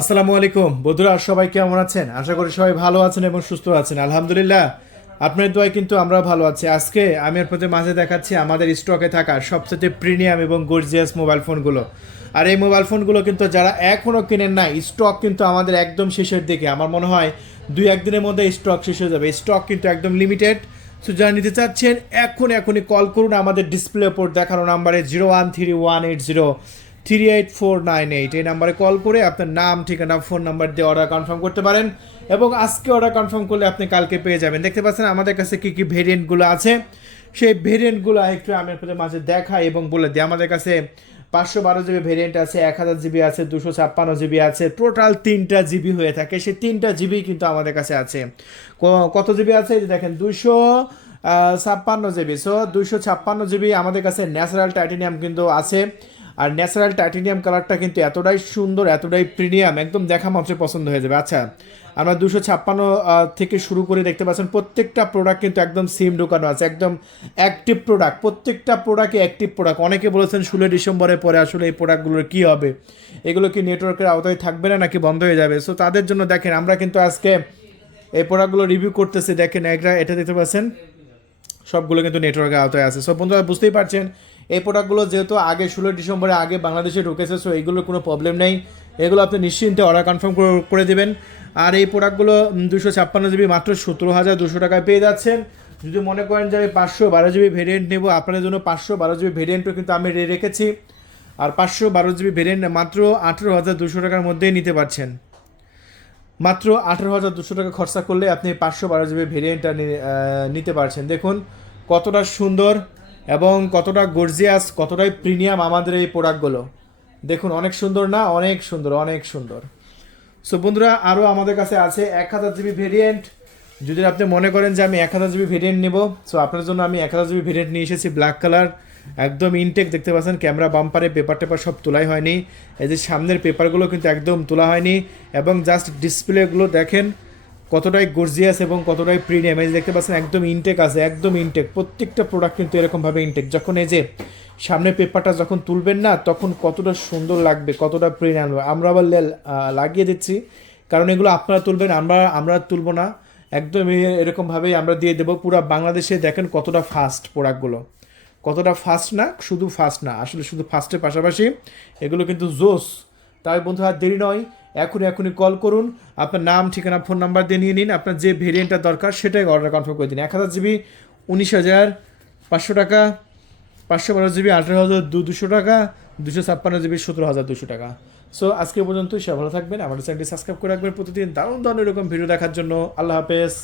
আসসালামু আলাইকুম বন্ধুরা, সবাই কেমন আছেন? আশা করি সবাই ভালো আছেন এবং সুস্থ আছেন। আলহামদুলিল্লাহ, আপনার দোয়ায় কিন্তু আমরা ভালো আছি। আজকে আমি আপনাদের মাঝে দেখাচ্ছি আমাদের স্টকে থাকা সবচেয়ে প্রিমিয়াম এবং গর্জিয়াস মোবাইল ফোনগুলো। আর এই মোবাইল ফোনগুলো কিন্তু যারা এখনও কেনেন না, স্টক কিন্তু আমাদের একদম শেষের দিকে। আমার মনে হয় দুই একদিনের মধ্যে স্টক শেষ হয়ে যাবে। স্টক কিন্তু একদম লিমিটেড। সো যারা নিতে চাচ্ছেন এখনই কল করুন আমাদের ডিসপ্লে ওপর দেখানো নাম্বারে 013180389498 এই নাম্বারে কল করে আপনার নাম, ঠিকানা, ফোন নাম্বার দিয়ে অর্ডার কনফার্ম করতে পারেন। এবং আজকে অর্ডার কনফার্ম করলে আপনি কালকে পেয়ে যাবেন। দেখতে পাচ্ছেন আমাদের কাছে কী কী ভেরিয়েন্টগুলো আছে, সেই ভেরিয়েন্টগুলো একটু আমি আপনাদের মাঝে দেখাই এবং বলে দিই। আমাদের কাছে 512 জিবি ভেরিয়েন্ট আছে, 1000 জিবি আছে, 256 জিবি আছে, টোটাল 3টা জিবি হয়ে থাকে। সেই 3টা জিবি কিন্তু আমাদের কাছে আছে। কত জিবি আছে এই যে দেখেন, 256 জিবি। সো 256 জিবি আমাদের কাছে ন্যাচারাল টাইটেনিয়াম কিন্তু আছে। আর ন্যাচারাল টাইটেনিয়াম কালারটা কিন্তু এতটাই সুন্দর, এতটাই প্রিমিয়াম, একদম দেখা মাত্র পছন্দ হয়ে যাবে। আচ্ছা, আমরা 256 থেকে শুরু করে দেখতে পাচ্ছেন প্রত্যেকটা প্রোডাক্ট কিন্তু একদম সিম ঢোকানো আছে, একদম অ্যাক্টিভ প্রোডাক্ট। প্রত্যেকটা প্রোডাক্টই অ্যাক্টিভ প্রোডাক্ট। অনেকে বলেছেন 16 ডিসেম্বরের পরে আসলে এই প্রোডাক্টগুলোর কী হবে, এগুলো কি নেটওয়ার্কের আওতায় থাকবে না নাকি বন্ধ হয়ে যাবে। সো তাদের জন্য দেখেন আমরা কিন্তু আজকে এই প্রোডাক্টগুলো রিভিউ করতেছি। দেখেন এটা দেখতে পাচ্ছেন সবগুলো কিন্তু নেটওয়ার্কের আওতায় আছে। সব বন্ধুরা বুঝতেই পারছেন এই প্রোডাক্টগুলো যেহেতু আগে 16 ডিসেম্বরে আগে বাংলাদেশে ঢুকেছে, সো এইগুলোর কোনো প্রবলেম নেই। এগুলো আপনি নিশ্চিন্তে অর্ডার কনফার্ম করে দেবেন। আর এই প্রোডাক্টগুলো 256 জিবি মাত্র 17,200 টাকায় পেয়ে যাচ্ছেন। যদি মনে করেন যে আমি 512 জিবি ভেরিয়েন্ট নেব, আপনাদের জন্য 512 জিবি ভেরিয়েন্টও কিন্তু আমি রেখেছি। আর 512 জিবি ভেরিয়েন্ট মাত্র 18,200 টাকার মধ্যেই নিতে পারছেন। মাত্র 18,200 টাকা খরচা করলে আপনি 512 জিবি ভেরিয়েন্টটা নিতে পারছেন। দেখুন কতটা সুন্দর এবং কতটা গর্জিয়াস, কতটাই প্রিমিয়াম আমাদের এই প্রোডাক্টগুলো। দেখুন অনেক সুন্দর না? অনেক সুন্দর, অনেক সুন্দর। সো বন্ধুরা, আরও আমাদের কাছে আছে 1000 জিবি ভেরিয়েন্ট। যদি আপনি মনে করেন যে আমি 1000 জিবি ভেরিয়েন্ট নেব, সো আপনার জন্য আমি 1000 জিবি ভেরিয়েন্ট নিয়ে এসেছি। ব্ল্যাক কালার, একদম ইনটেক। দেখতে পাচ্ছেন ক্যামেরা বাম্পারে পেপার টেপার সব তোলাই হয়নি। এই যে সামনের পেপারগুলো কিন্তু একদম তোলা হয়নি। এবং জাস্ট ডিসপ্লেগুলো দেখেন কতটাই গর্জিয়াস এবং কতটাই প্রিমিয়াম। এই যে দেখতে পাচ্ছেন একদম ইনটেক আছে, একদম ইনটেক। প্রত্যেকটা প্রোডাক্ট কিন্তু এরকমভাবে ইনটেক। যখন এই যে সামনের পেপারটা যখন তুলবেন না, তখন কতটা সুন্দর লাগবে, কতটা প্রিমিয়াম। আমরা আবার লাগিয়ে দিচ্ছি, কারণ এগুলো আপনারা তুলবেন, আমরা তুলব না। একদম এরকমভাবেই আমরা দিয়ে দেবো পুরো বাংলাদেশে। দেখেন কতটা ফাস্ট প্রোডাক্টগুলো, কতটা ফাস্ট না, শুধু ফাস্ট না, আসলে শুধু ফাস্টের পাশাপাশি এগুলো কিন্তু জোস। তাই বন্ধু, আর দেরি নয়, এখনই কল করুন। আপনার নাম, ঠিকানা, ফোন নাম্বার দিয়ে নিয়ে নিন। আপনার যে ভেরিয়েন্টটা দরকার সেটাই অর্ডার কনফার্ম করে দিন। 1000 জিবি 19,500 টাকা, 512 জিবি 18,200 টাকা, 256 জিবি 17,200 টাকা। সো আজকে পর্যন্তই। সে ভালো থাকবেন, আমাদের চ্যানেলটি সাবস্ক্রাইব করে রাখবেন প্রতিদিন দারুণ দারুণ এরকম ভিডিও দেখার জন্য। আল্লাহ হাফেজ।